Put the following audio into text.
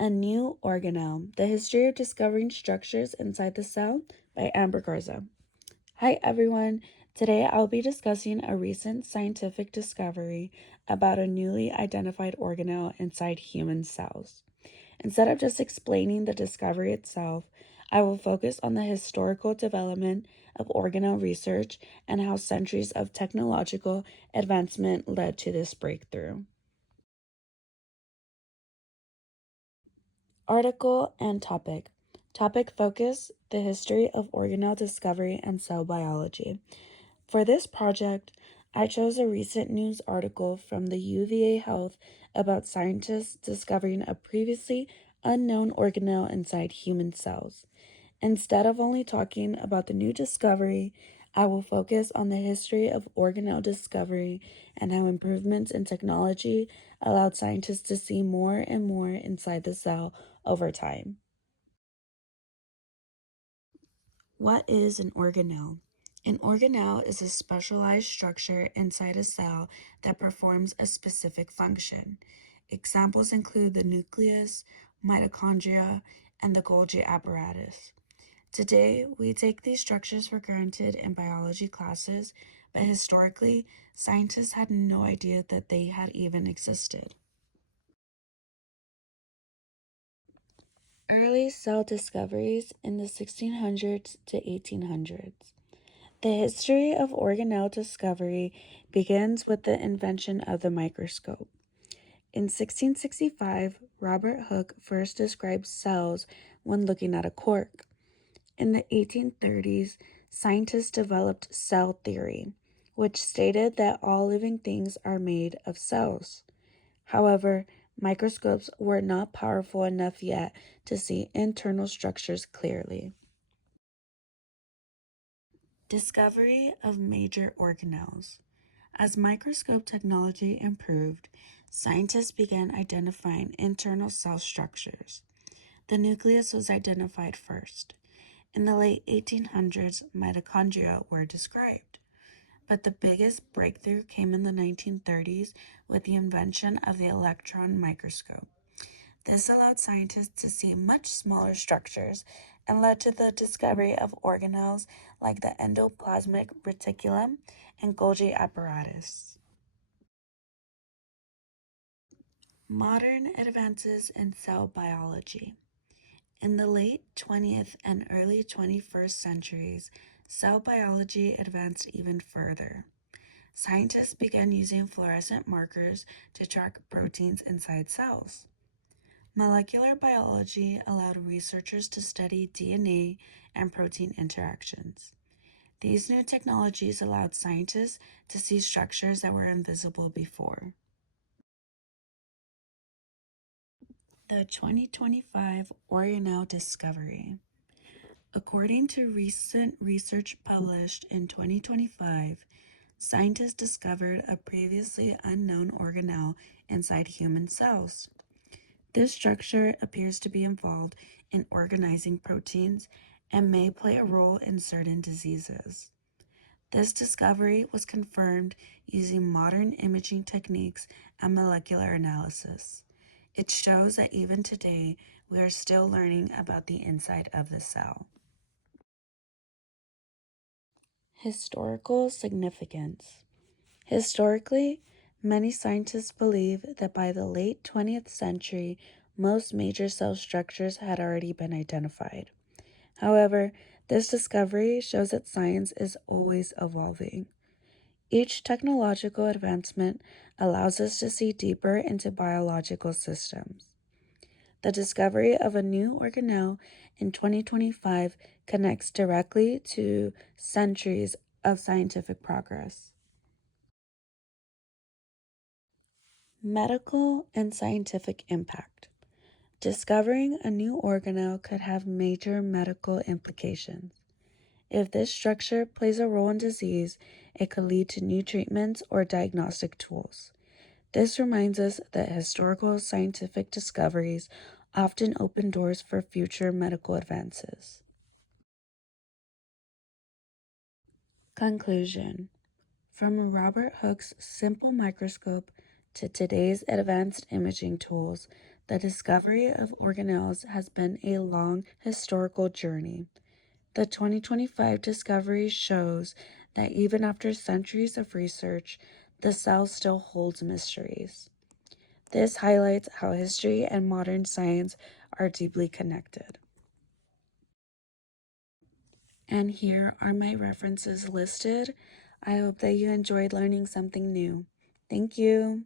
A New Organelle, The History of Discovering Structures Inside the Cell by Amber Garza. Hi everyone, today I'll be discussing a recent scientific discovery about a newly identified organelle inside human cells. Instead of just explaining the discovery itself, I will focus on the historical development of organelle research and how centuries of technological advancement led to this breakthrough. Article and topic. Topic focus: the history of organelle discovery and cell biology. For this project, I chose a recent news article from the UVA Health about scientists discovering a previously unknown organelle inside human cells. Instead of only talking about the new discovery, I will focus on the history of organelle discovery and how improvements in technology allowed scientists to see more and more inside the cell over time. What is an organelle? An organelle is a specialized structure inside a cell that performs a specific function. Examples include the nucleus, mitochondria, and the Golgi apparatus. Today, we take these structures for granted in biology classes, but historically, scientists had no idea that they had even existed. Early cell discoveries in the 1600s to 1800s. The history of organelle discovery begins with the invention of the microscope. In 1665, Robert Hooke first described cells when looking at a cork. In the 1830s, scientists developed cell theory, which stated that all living things are made of cells. However, microscopes were not powerful enough yet to see internal structures clearly. Discovery of major organelles. As microscope technology improved, scientists began identifying internal cell structures. The nucleus was identified first. In the late 1800s, mitochondria were described. But the biggest breakthrough came in the 1930s with the invention of the electron microscope. This allowed scientists to see much smaller structures and led to the discovery of organelles like the endoplasmic reticulum and Golgi apparatus. Modern advances in cell biology. In the late 20th and early 21st centuries, cell biology advanced even further. Scientists began using fluorescent markers to track proteins inside cells. Molecular biology allowed researchers to study DNA and protein interactions. These new technologies allowed scientists to see structures that were invisible before. The 2025 Organelle discovery. According to recent research published in 2025, scientists discovered a previously unknown organelle inside human cells. This structure appears to be involved in organizing proteins and may play a role in certain diseases. This discovery was confirmed using modern imaging techniques and molecular analysis. It shows that even today, we are still learning about the inside of the cell. Historical significance. Historically, many scientists believe that by the late 20th century, most major cell structures had already been identified. However, this discovery shows that science is always evolving. Each technological advancement allows us to see deeper into biological systems. The discovery of a new organelle in 2025 connects directly to centuries of scientific progress. Medical and scientific impact. Discovering a new organelle could have major medical implications. If this structure plays a role in disease, it could lead to new treatments or diagnostic tools. This reminds us that historical scientific discoveries often open doors for future medical advances. Conclusion. From Robert Hooke's simple microscope to today's advanced imaging tools, The discovery of organelles has been a long historical journey. The 2025 discovery shows that even after centuries of research, the cell still holds mysteries. This highlights how history and modern science are deeply connected. And here are my references listed. I hope that you enjoyed learning something new. Thank you.